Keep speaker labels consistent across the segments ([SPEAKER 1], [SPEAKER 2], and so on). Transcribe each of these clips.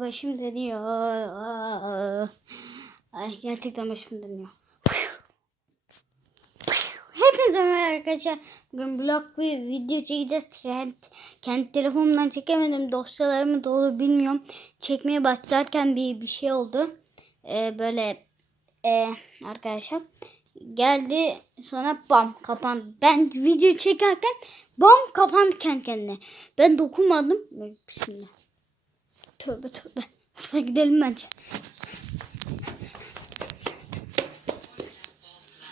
[SPEAKER 1] Başım dönüyor. Ay gerçekten başım dönüyor. Hepinize merhaba arkadaşlar. Bugün vlog bir video çekeceğiz. Kendi, kendi telefonumdan çekemedim. Dosyalarımı dolu bilmiyorum. Çekmeye başlarken bir, bir şey oldu. Ee, böyle ee, arkadaşlar geldi sonra bam kapandı. Ben video çekerken bam kapandı kendi kendine. Ben dokunmadım. Bismillah. Tövbe tövbe. Buradan gidelim bence.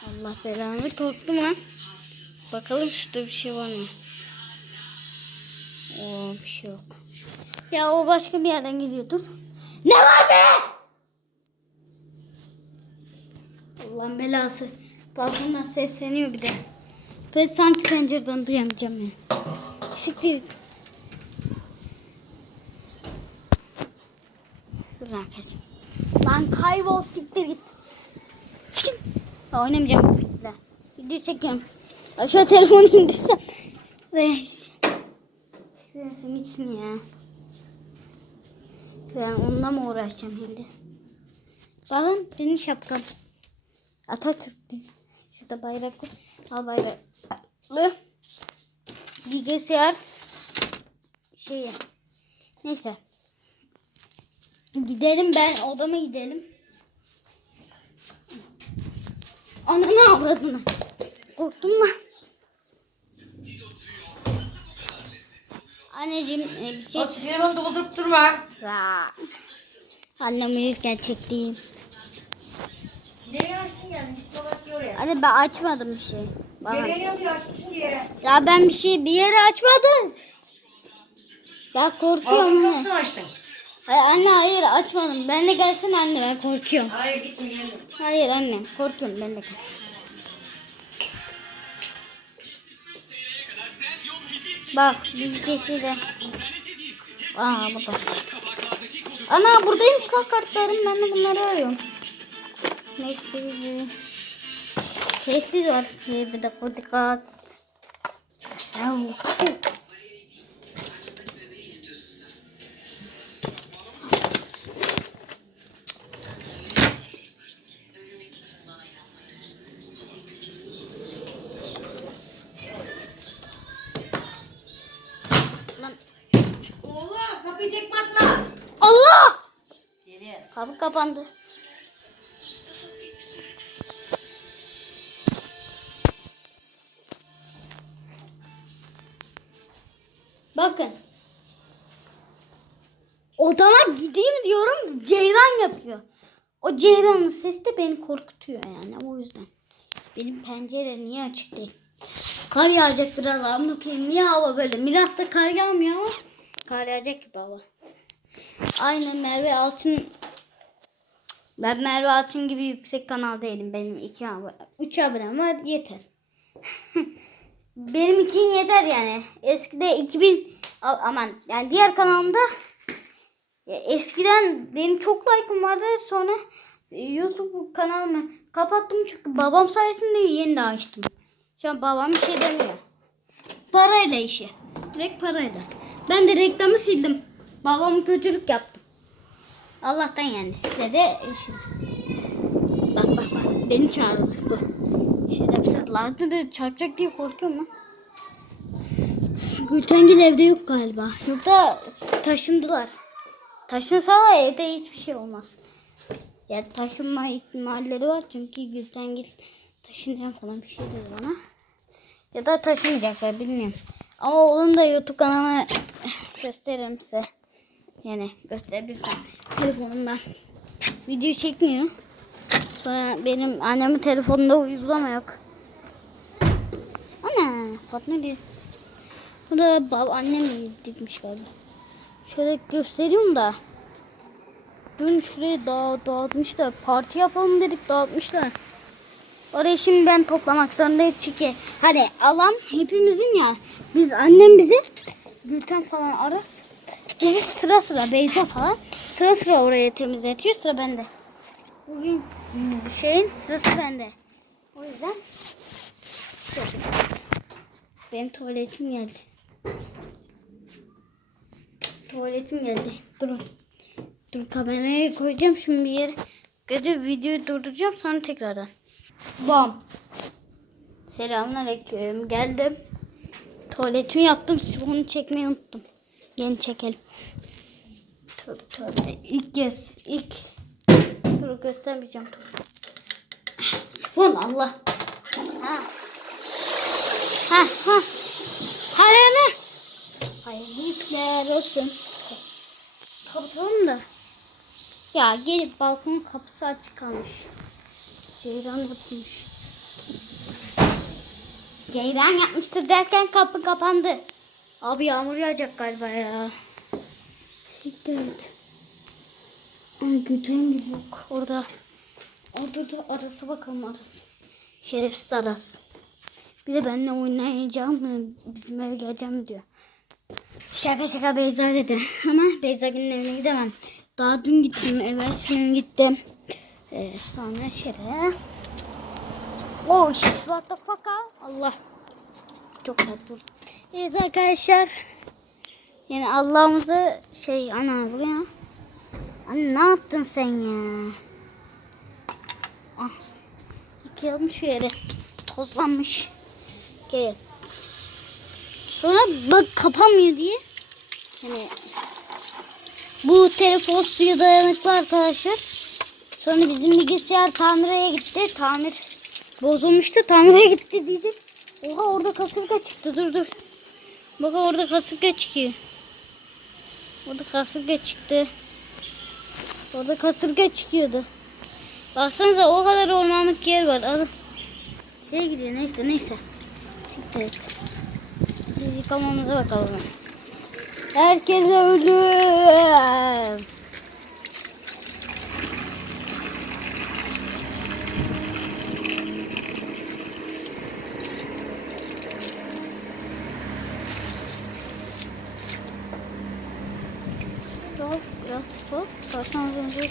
[SPEAKER 1] Allah belanı korktum lan. Bakalım şurada bir şey var mı? Oo bir şey yok. Ya o başka bir yerden geliyordu. Ne var be? Allah'ın belası. Balkondan sesleniyor bir de. Ben sanki pencereden duyamayacağım yani. Siktir. Buradan kaç. Lan kaybol siktir git. Çıkın. Ya oynamayacağım sizle. Video çekiyorum. Aşağı telefonu indirsem. Ve Şurası gitsin ya. Ben onunla mı uğraşacağım şimdi? Bakın benim şapkam. Atatürk değil. Şurada bayraklı. Al bayraklı. Bilgisayar. Şeyi. Neyse. Gidelim ben odama gidelim. Ananı avradını. Korktum lan. Anneciğim e, bir şey...
[SPEAKER 2] Bak telefonu doldurup durma.
[SPEAKER 1] Aa, Annem uyurken çektiğim.
[SPEAKER 2] Nereye açtın yani? Oraya.
[SPEAKER 1] Hadi ben açmadım bir şey. Bakın.
[SPEAKER 2] Nereye açmışsın yere.
[SPEAKER 1] Ya ben bir şey bir yere açmadım. Ya korkuyorum.
[SPEAKER 2] Altın kapısını açtın.
[SPEAKER 1] Hayır anne hayır açmadım. Ben de gelsene anne ben korkuyorum.
[SPEAKER 2] Hayır gitsin geldim.
[SPEAKER 1] Hayır anne korkuyorum ben de gel. Bak biz geçelim. Aa burada. Ana buradaymış lan kartlarım. Ben de bunları arıyorum. Neyse. Tesis var. Bir de dikkat. Au. Lan. Kapı kapandı. Bakın. Odama gideyim diyorum. Ceyran yapıyor. O ceyranın sesi de beni korkutuyor yani o yüzden. Benim pencere niye açık değil? Kar yağacak biraz ama bakayım niye hava böyle? Milas'ta kar yağmıyor ama kar yağacak gibi hava. Aynen Merve Alçın. Ben Merve Alçın gibi yüksek kanal değilim. Benim iki abone, üç abonem var yeter. Benim için yeter yani. Eskide 2000 a- aman yani diğer kanalımda ya eskiden benim çok like'ım vardı sonra YouTube kanalımı kapattım çünkü babam sayesinde yeni de açtım. Şu an babam bir şey demiyor. Parayla işi. Direkt parayla. Ben de reklamı sildim. Babam kötülük yaptı. Allah'tan yani size de işim. Bak bak bak beni çağırdı bu. Şerefsiz lanet de çarpacak diye korkuyorum lan. Gültengil evde yok galiba. Yok da taşındılar. Taşınsalar evde hiçbir şey olmaz. Ya taşınma ihtimalleri var çünkü Gültengil taşınacağım falan bir şey dedi bana. Ya da taşınmayacaklar bilmiyorum. Ama onun da YouTube kanalını gösteririm size. Yani gösterebilirsem telefonumdan. Video çekmiyor. Sonra benim annemin telefonunda uygulama yok. Ana Fatma diyor. Burada bab annem gitmiş galiba. Şöyle gösteriyorum da. Dün şurayı dağ, dağıtmışlar. Parti yapalım dedik dağıtmışlar. Orayı şimdi ben toplamak zorundayım çünkü hani alan hepimizin ya. Biz annem bizi Gülten falan aras. Bizi sıra sıra Beyza falan sıra sıra orayı temizletiyor sıra bende. Bugün bu şeyin sırası bende. O yüzden benim tuvaletim geldi. Tuvaletim geldi. Durun. kamerayı koyacağım şimdi yere. Gece videoyu durduracağım sonra tekrardan. Bam. Selamünaleyküm. Geldim. Tuvaletimi yaptım. Sifonu çekmeyi unuttum. Yeni çekelim. Tövbe tövbe. İlk kez. ilk. Dur göstermeyeceğim. Sifon Allah. Ha. Ha ha. Hayırlı işler olsun. Kapatalım da. Ya gelip balkonun kapısı açık kalmış. Ceyran yapmış. Ceyran yapmıştır derken kapı kapandı. Abi yağmur yağacak galiba ya. Dikkat et. Ay güten gibi yok orada. Orada da arası bakalım arası. Şerefsiz arası. Bir de benimle oynayacağım mı? Bizim eve geleceğim diyor. Şaka şaka Beyza dedi. Ama Beyza günün evine gidemem. Daha dün gittim. Evvelsi gün gittim. Ee, sonra şöyle. Oh what the fuck ah? Allah. Çok tatlı. Evet arkadaşlar. Yani Allah'ımızı şey ana buraya. Anne ne yaptın sen ya? Ah. Yıkayalım şu yere. Tozlanmış. Gel. Sonra bak kapanmıyor diye. Hani bu telefon suya dayanıklı arkadaşlar. Sonra bizim bilgisayar tamireye gitti. Tamir bozulmuştu. Tamire gitti diyecek. Oha orada kasırga çıktı. Dur dur. Bak orada kasırga çıkıyor. Orada kasırga çıktı. Orada kasırga çıkıyordu. Baksanıza o kadar ormanlık yer var. Alın. Şey gidiyor neyse neyse. Siktir. Biz yıkamamıza bakalım. Herkes öldü. Biraz hop. Zaten az önce